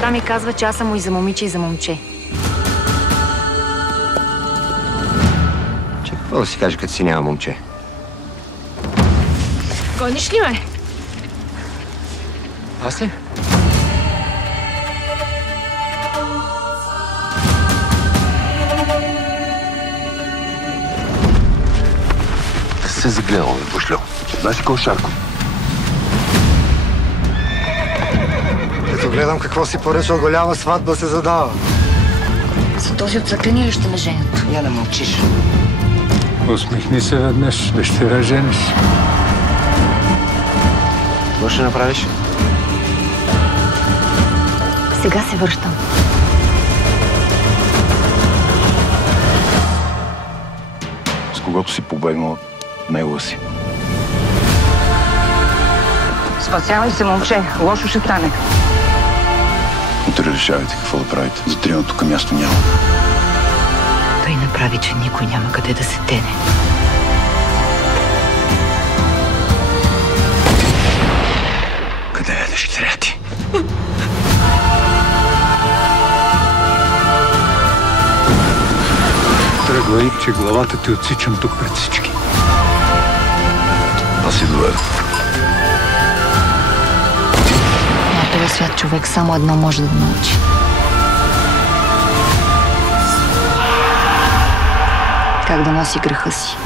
Баща ми казва, че аз съм му и за момиче, и за момче. Че какво да си каже, като си няма момче? Гониш ли ме? Аз ли? Се загледал, бе, пошлю. Знаеш ли кой е Шарко? Като гледам какво си поръчал, голяма сватба се задава. За този отцъклени ли ще ме женят? Я да мълчиш. Усмихни се веднъж, дъщеря жениш. Какво ще направиш? Сега се връщам. С когото си побегнал, него си. Спасявай се, момче. Лошо ще стане. Утре решавайте какво да правите. За трима тук място няма. Той направи, че никой няма къде да се тене. Къде е дъщеря ти? Тръгвай, че главата ти отсичам тук пред всички. Аз си доведох. На този свят човек само едно може да научи. Как да носи греха си.